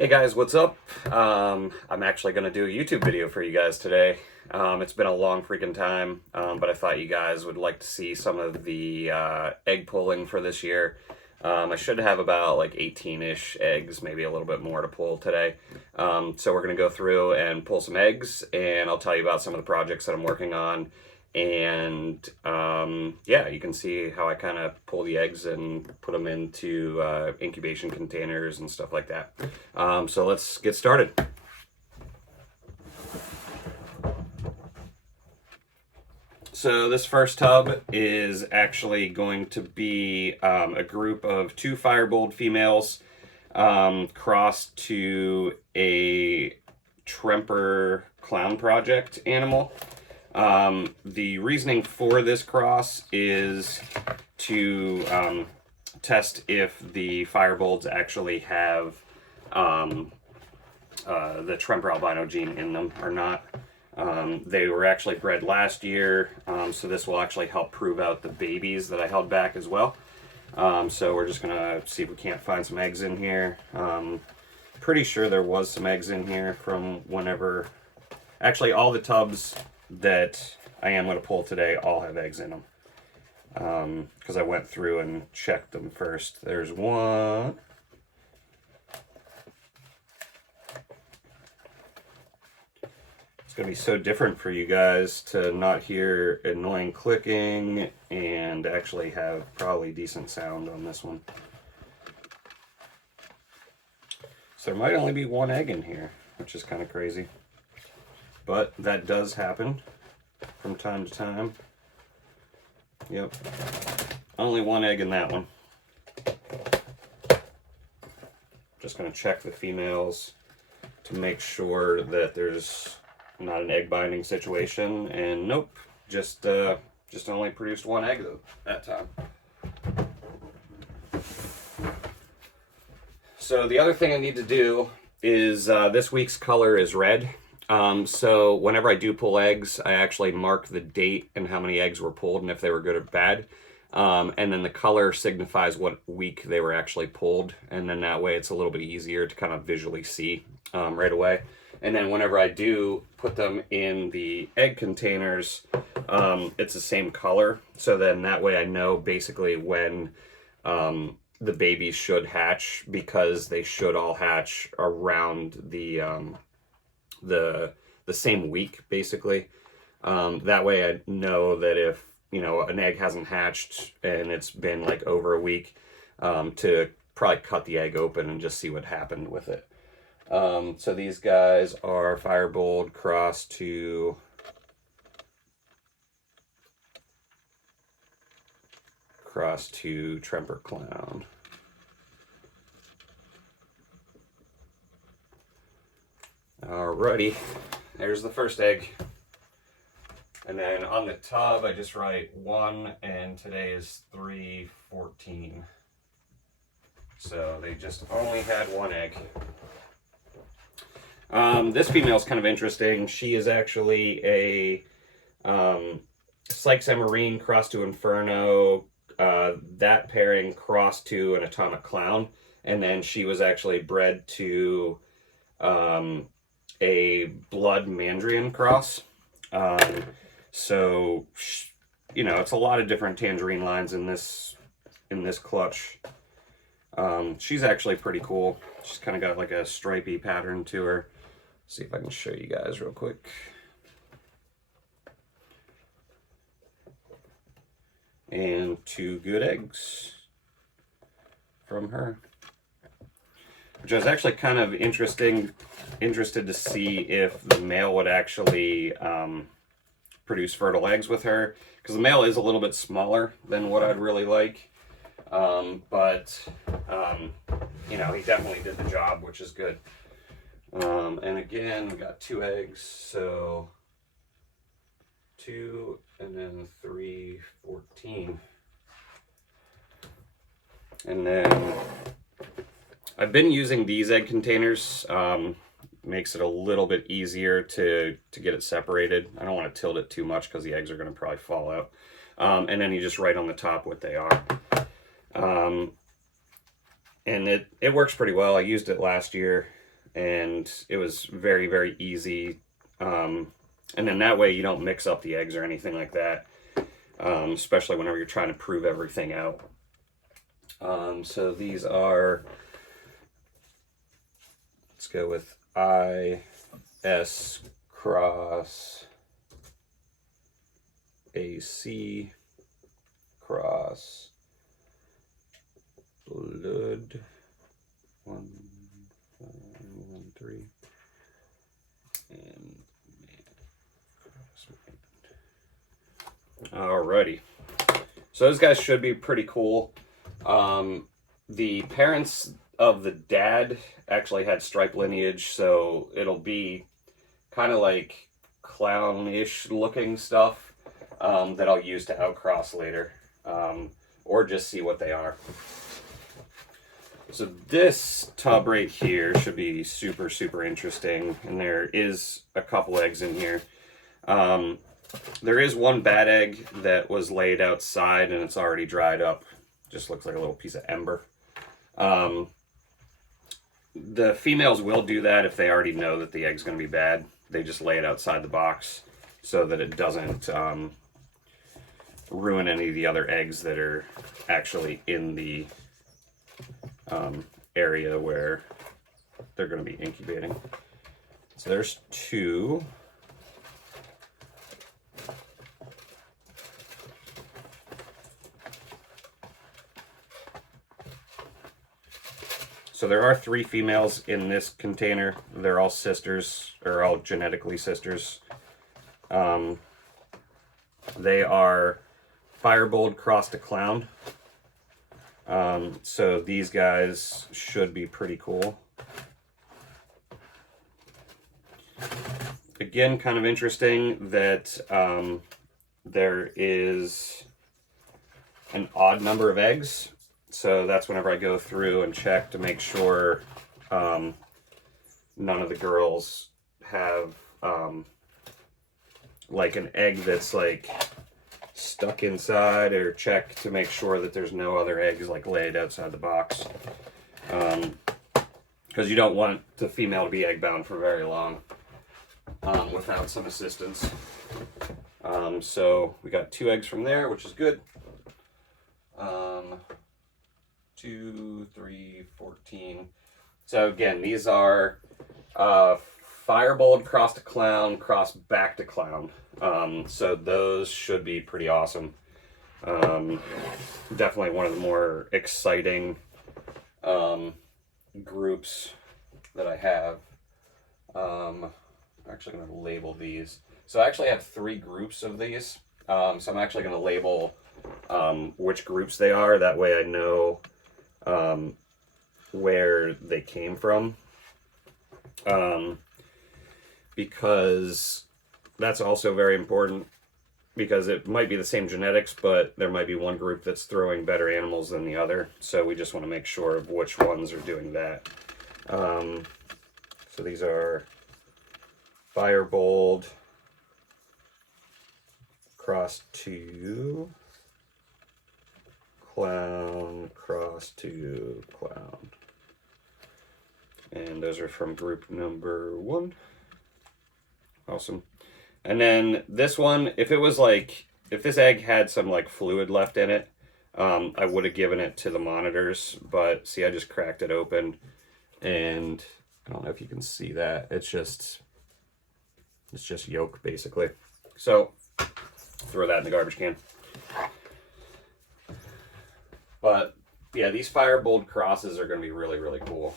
Hey guys, what's up? I'm actually going to do a YouTube video for you guys today. It's been a long freaking time, but I thought you guys would like to see some of the egg pulling for this year. I should have about like 18-ish eggs, maybe a little bit more to pull today. So we're going to go through and pull some eggs, and I'll tell you about some of the projects that I'm working on. And yeah, you can see how I kind of pull the eggs and put them into incubation containers and stuff like that. So let's get started. So this first tub is actually going to be a group of 2 Firebold females crossed to a Tremper Clown project animal. The reasoning for this cross is to test if the Firebolds actually have the Tremper albino gene in them or not. They were actually bred last year, so this will actually help prove out the babies that I held back as well. So we're just gonna see if we can't find some eggs in here. Pretty sure there was some eggs in here from whenever. Actually, all the tubs that I am going to pull today all have eggs in them, because I went through and checked them first. There's one. It's going to be so different for you guys to not hear annoying clicking and actually have probably decent sound on this one. So there might only be one egg in here, which is kind of crazy. But that does happen from time to time. Yep. Only one egg in that one. Just going to check the females to make sure that there's not an egg binding situation. And nope, just only produced one egg that time. So the other thing I need to do is this week's color is red. So whenever I do pull eggs, I actually mark the date and how many eggs were pulled and if they were good or bad. And then the color signifies what week they were actually pulled. And then that way it's a little bit easier to kind of visually see right away. And then whenever I do put them in the egg containers, it's the same color. So then that way I know basically when the babies should hatch, because they should all hatch around the same week, basically. That way I know that if, you know, an egg hasn't hatched and it's been like over a week, to probably cut the egg open and just see what happened with it. So these guys are Firebold crossed to Tremper Clown. Alrighty, there's the first egg. And then on the tub, I just write 1, and today is 3/14. So they just only had one egg. This female is kind of interesting. She is actually a Sykes and Marine crossed to Inferno. That pairing crossed to an Atomic Clown. And then she was actually bred to a Blood Mandarin cross. So, you know, it's a lot of different Tangerine lines in this clutch. She's actually pretty cool. She's kind of got like a stripy pattern to her. See if I can show you guys real quick. And 2 good eggs from her, which I was actually kind of interested to see if the male would actually produce fertile eggs with her, because the male is a little bit smaller than what I'd really like, but you know, he definitely did the job, which is good. And again, we got 2 eggs, so 2 and then 3/14. And then I've been using these egg containers. Makes it a little bit easier to get it separated. I don't want to tilt it too much because the eggs are going to probably fall out. And then you just write on the top what they are. And it works pretty well. I used it last year. and it was very, very easy. And then that way you don't mix up the eggs or anything like that, especially whenever you're trying to prove everything out. So these are, let's go with IS cross AC cross blood 1-5-1-3 and alrighty. So those guys should be pretty cool. The parents of the dad actually had stripe lineage, so it'll be kind of like clown-ish looking stuff that I'll use to outcross later, or just see what they are. So this tub right here should be super, super interesting, and there is a couple eggs in here. There is one bad egg that was laid outside and it's already dried up. Just looks like a little piece of ember. The females will do that if they already know that the egg's going to be bad. They just lay it outside the box so that it doesn't ruin any of the other eggs that are actually in the area where they're going to be incubating. So there's two. So there are 3 females in this container. They're all sisters, or all genetically sisters. They are Firebold crossed a clown. So these guys should be pretty cool. Again, kind of interesting that there is an odd number of eggs. So that's whenever I go through and check to make sure none of the girls have like an egg that's like stuck inside, or check to make sure that there's no other eggs like laid outside the box. Because you don't want the female to be egg bound for very long without some assistance. So we got 2 eggs from there, which is good. 2, 3, 14. So again, these are Firebold crossed a clown, crossed back to clown. So those should be pretty awesome. Definitely one of the more exciting groups that I have. I'm actually going to label these. So I actually have 3 groups of these. So I'm actually going to label which groups they are. That way I know where they came from, because that's also very important, because it might be the same genetics, but there might be one group that's throwing better animals than the other, so we just want to make sure of which ones are doing that. So these are Firebold cross to clown, cross to clown. And those are from group number 1. Awesome. And then this one, if it was like, if this egg had some like fluid left in it, I would have given it to the monitors, but see, I just cracked it open, and I don't know if you can see that. It's just yolk basically. So throw that in the garbage can. But yeah, these Firebold crosses are going to be really, really cool.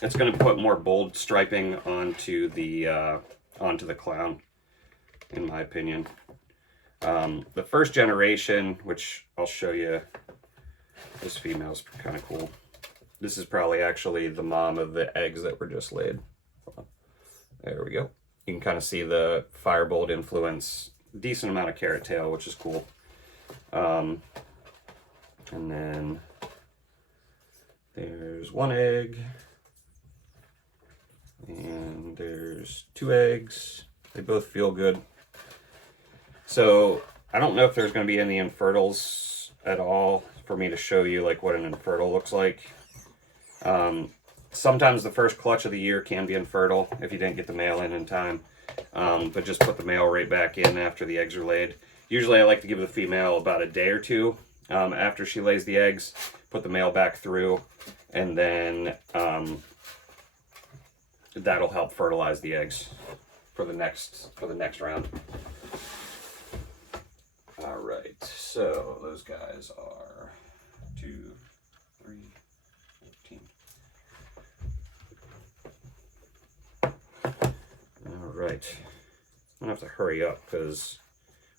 It's going to put more bold striping onto the clown, in my opinion. The first generation, which I'll show you, this female's kind of cool. This is probably actually the mom of the eggs that were just laid. There we go. You can kind of see the Firebold influence. Decent amount of carrot tail, which is cool. And then there's 1 egg, and there's 2 eggs. They both feel good. So I don't know if there's going to be any infertiles at all for me to show you like what an infertile looks like. Sometimes the first clutch of the year can be infertile if you didn't get the male in time. But just put the male right back in after the eggs are laid. Usually I like to give the female about a day or two after she lays the eggs, put the male back through, and then that'll help fertilize the eggs for the next round. All right, so those guys are 2, 3, 14. All right, I'm gonna have to hurry up because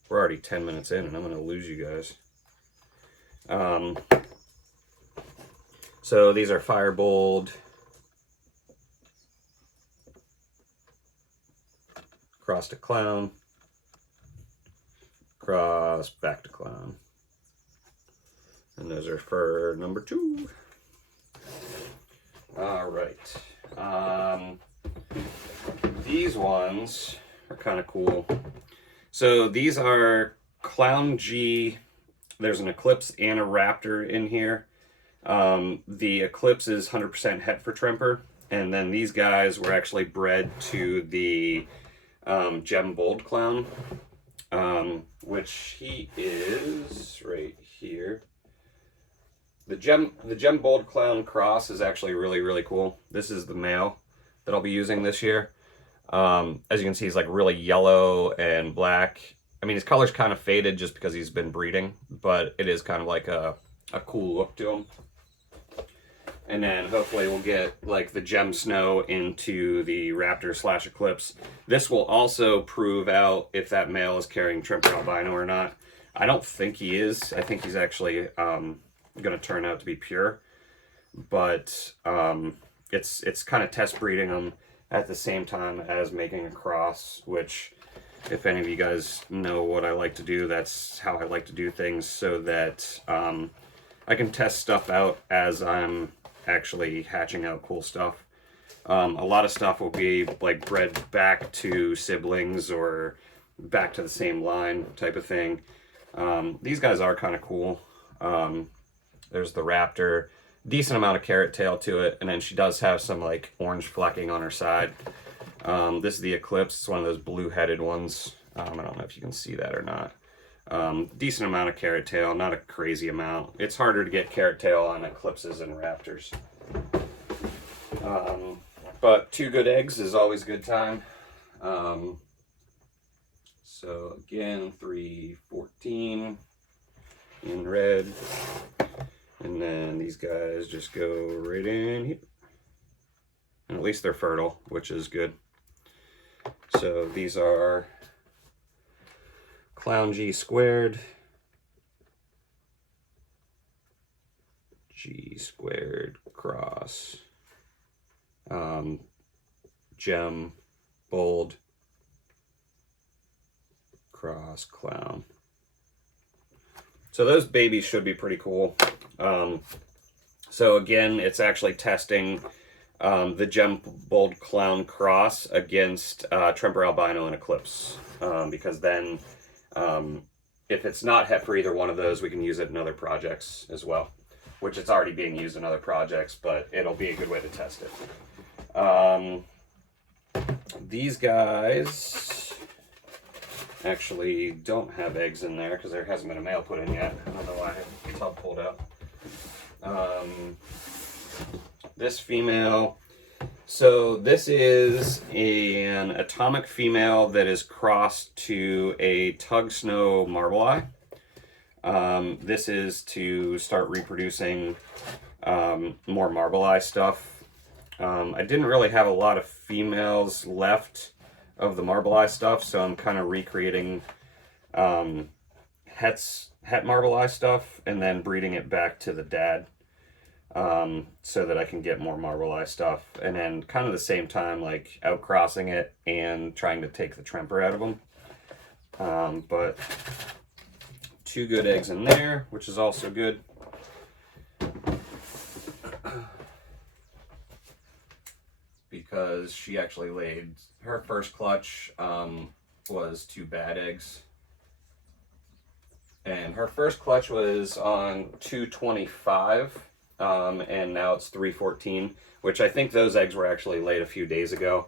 we're already 10 minutes in and I'm gonna lose you guys. So these are Firebold cross to Clown, cross back to Clown. And those are for number 2. All right. These ones are kind of cool. So these are Clown G. There's an Eclipse and a Raptor in here. The Eclipse is 100% het for Tremper. And then these guys were actually bred to the Firebold Clown, which he is right here. The Firebold Clown cross is actually really, really cool. This is the male that I'll be using this year. As you can see, he's like really yellow and black. I mean, his color's kind of faded just because he's been breeding, but it is kind of like a cool look to him. And then hopefully we'll get like the Gem Snow into the Raptor / Eclipse. This will also prove out if that male is carrying Tremper albino or not. I don't think he is. I think he's actually going to turn out to be pure. But it's kind of test breeding him at the same time as making a cross, which if any of you guys know what I like to do, that's how I like to do things, so that I can test stuff out as I'm actually hatching out cool stuff. A lot of stuff will be like bred back to siblings or back to the same line type of thing. These guys are kind of cool. There's the Raptor, decent amount of carrot tail to it, and then she does have some like orange flecking on her side. This is the Eclipse. It's one of those blue-headed ones. I don't know if you can see that or not. Decent amount of carrot tail, not a crazy amount. It's harder to get carrot tail on Eclipses and Raptors. But 2 good eggs is always a good time. So again, 314 in red. And then these guys just go right in here. And at least they're fertile, which is good. So these are Clown G squared, G squared cross, Gem Bold cross Clown. So those babies should be pretty cool. So again, it's actually testing the Firebold Clown cross against Tremper albino and Eclipse, because then if it's not het for either one of those, we can use it in other projects as well, which it's already being used in other projects, but it'll be a good way to test it. These guys actually don't have eggs in there because there hasn't been a male put in yet. I don't know why I have the tub pulled out. This female, so this is an atomic female that is crossed to a Tug Snow Marble Eye. This is to start reproducing more Marble Eye stuff. I didn't really have a lot of females left of the Marble Eye stuff, so I'm kind of recreating het Marble Eye stuff and then breeding it back to the dad. So that I can get more Marble Eye stuff, and then kind of the same time like outcrossing it and trying to take the Tremper out of them. But 2 good eggs in there, which is also good. Because she actually laid her first clutch was 2 bad eggs. And her first clutch was on 225. and now it's 3:14, which I think those eggs were actually laid a few days ago.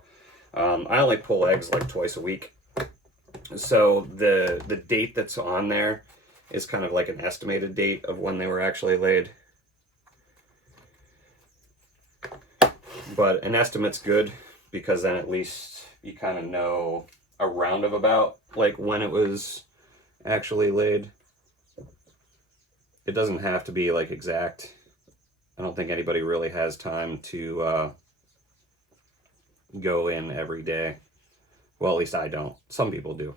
I only pull eggs like twice a week, so the date that's on there is kind of like an estimated date of when they were actually laid. But an estimate's good, because then at least you kind of know a roundabout like when it was actually laid. It doesn't have to be like exact. I don't think anybody really has time to go in every day. Well, at least I don't. Some people do.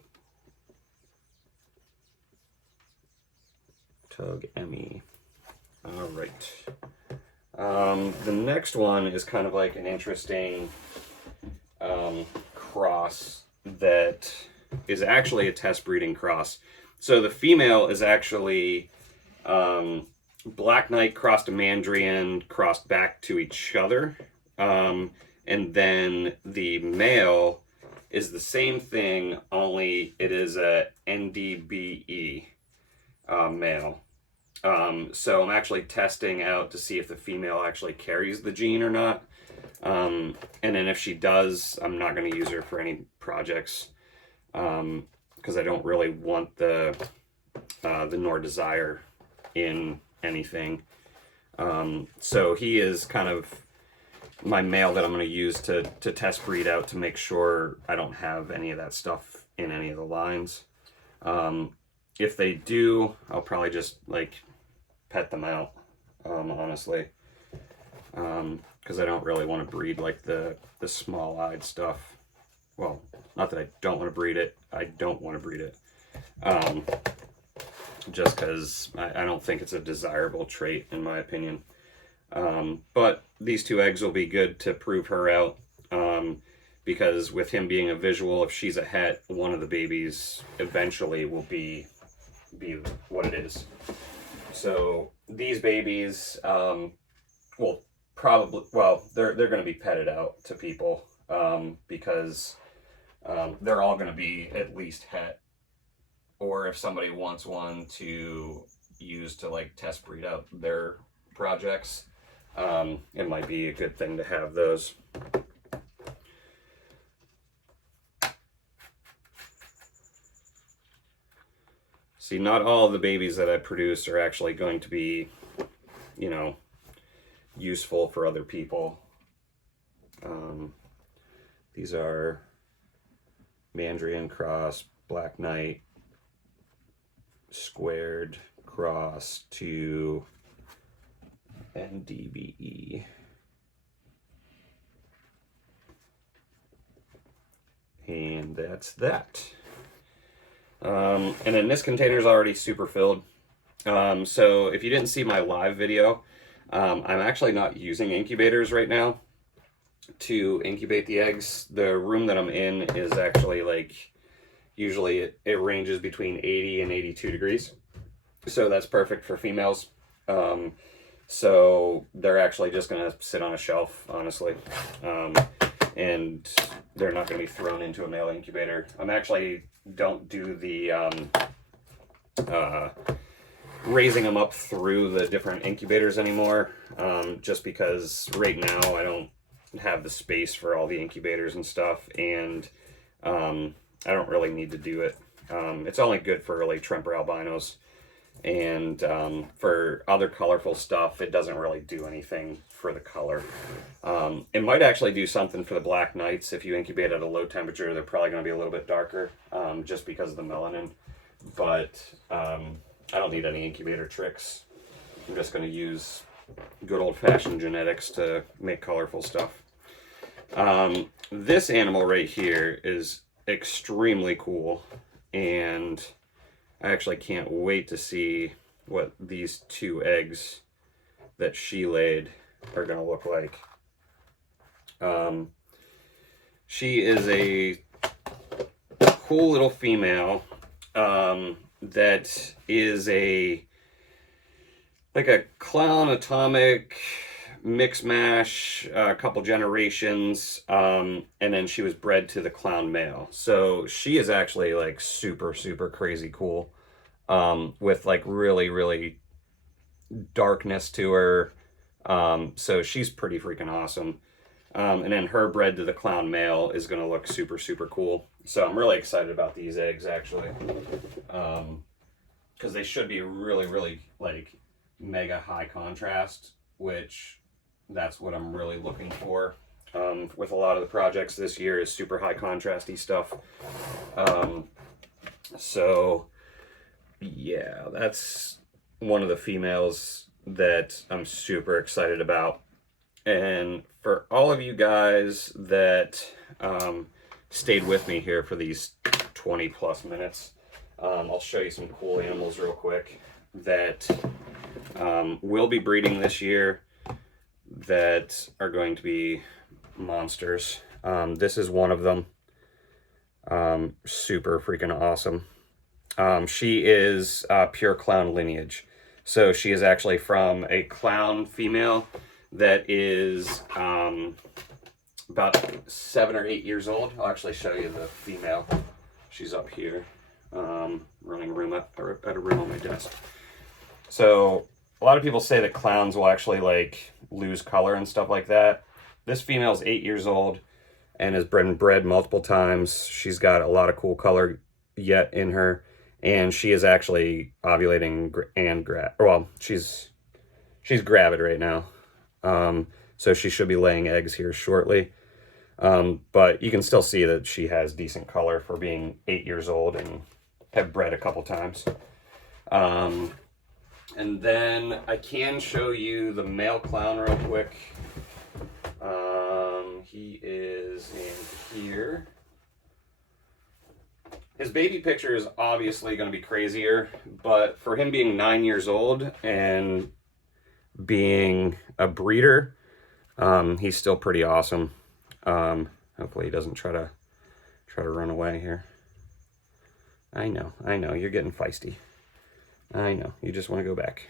Tug Emmy. All right. The next one is kind of like an interesting cross that is actually a test breeding cross. So the female is actually Black Knight crossed a Mandarin crossed back to each other. And then the male is the same thing, only it is a NDBE male. So I'm actually testing out to see if the female actually carries the gene or not. And then if she does, I'm not going to use her for any projects, because I don't really want the nor desire in anything. So he is kind of my male that I'm going to use to test breed out to make sure I don't have any of that stuff in any of the lines. If they do, I'll probably just like pet them out, honestly, because I don't really want to breed like the small-eyed stuff. Well, not that I don't want to breed it, I don't want to breed it, just because I don't think it's a desirable trait in my opinion. But these two eggs will be good to prove her out, because with him being a visual, if she's a het, one of the babies eventually will be what it is. So these babies, will probably, well, they're going to be petted out to people, because they're all going to be at least het, or if somebody wants one to use to like test breed out their projects, it might be a good thing to have those. See, not all of the babies that I produce are actually going to be, you know, useful for other people. These are Mandarin cross, Black Knight, squared cross to NDBE. And that's that. And then this container is already super filled. So if you didn't see my live video, I'm actually not using incubators right now to incubate the eggs. The room that I'm in is actually like, usually it ranges between 80 and 82 degrees. So that's perfect for females. So they're actually just going to sit on a shelf, honestly. And they're not going to be thrown into a male incubator. I'm actually don't do the raising them up through the different incubators anymore, just because right now I don't have the space for all the incubators and stuff, and I don't really need to do it. It's only good for like Tremper albinos, and for other colorful stuff it doesn't really do anything for the color. It might actually do something for the Black Knights. If you incubate at a low temperature, they're probably going to be a little bit darker, just because of the melanin, but I don't need any incubator tricks. I'm just going to use good old-fashioned genetics to make colorful stuff. This animal right here is extremely cool, and I actually can't wait to see what these two eggs that she laid are going to look like. She is a cool little female that is a clown atomic mix mash, a couple generations, and then she was bred to the clown male. So she is actually like super crazy cool, with like really darkness to her, So she's pretty freaking awesome. And then her bred to the clown male is going to look super, super cool. So I'm really excited about these eggs, actually. Because they should be really, really, like, mega high contrast, which that's what I'm really looking for. With a lot of the projects this year is super high contrasty stuff. So, yeah, that's one of the females that I'm super excited about. And for all of you guys that stayed with me here for these 20 plus minutes, I'll show you some cool animals real quick that will be breeding this year that are going to be monsters. This is one of them. Super freaking awesome. She is pure clown lineage. So she is actually from a clown female that is about 7 or 8 years old. I'll actually show you the female. She's up here, running room at a room on my desk. So a lot of people say that clowns will actually like lose color and stuff like that. This female is 8 years old and has been bred multiple times. She's got a lot of cool color yet in her, and she is actually ovulating and she's gravid right now. So she should be laying eggs here shortly. But you can still see that she has decent color for being 8 years old and have bred a couple times. And then I can show you the male clown real quick. He is in here. His baby picture is obviously going to be crazier, but for him being 9 years old and being a breeder, he's still pretty awesome. Hopefully he doesn't try to run away here. I know, you're getting feisty. I know, you just want to go back.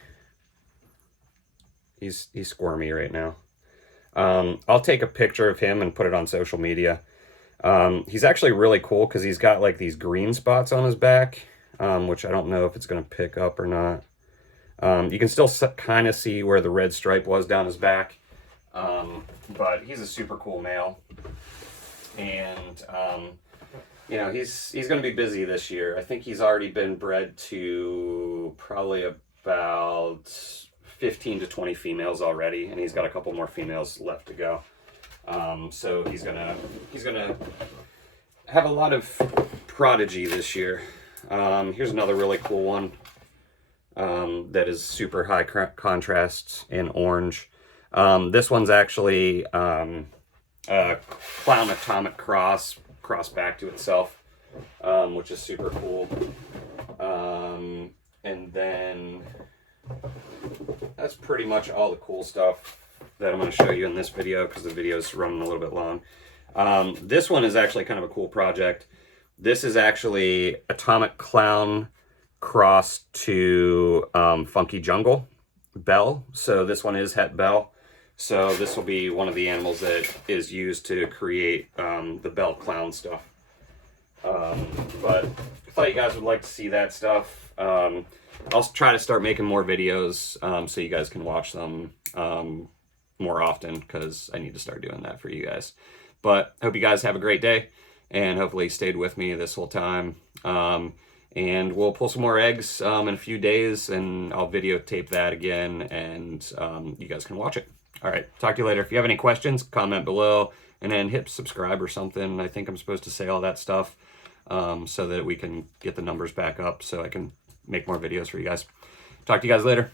He's squirmy right now. I'll take a picture of him and put it on social media. He's actually really cool because he's got like these green spots on his back, which I don't know if it's going to pick up or not. You can still kind of see where the red stripe was down his back. But he's a super cool male. And, you know, he's going to be busy this year. I think he's already been bred to probably about 15 to 20 females already, and he's got a couple more females left to go. So he's gonna have a lot of prodigy this year. Here's another really cool one that is super high contrast in orange. This one's actually a clown atomic cross back to itself, which is super cool. And then that's pretty much all the cool stuff that I'm going to show you in this video because the video is running a little bit long. This one is actually kind of a cool project. This is actually Atomic Clown cross to Funky Jungle Bell. So this one is Het Bell. So this will be one of the animals that is used to create the Bell Clown stuff. But I thought you guys would like to see that stuff. I'll try to start making more videos so you guys can watch them more often because I need to start doing that for you guys. But I hope you guys have a great day and hopefully you stayed with me this whole time. And we'll pull some more eggs in a few days and I'll videotape that again and you guys can watch it. All right, talk to you later. If you have any questions, comment below and then hit subscribe or something. I think I'm supposed to say all that stuff so that we can get the numbers back up so I can make more videos for you guys. Talk to you guys later.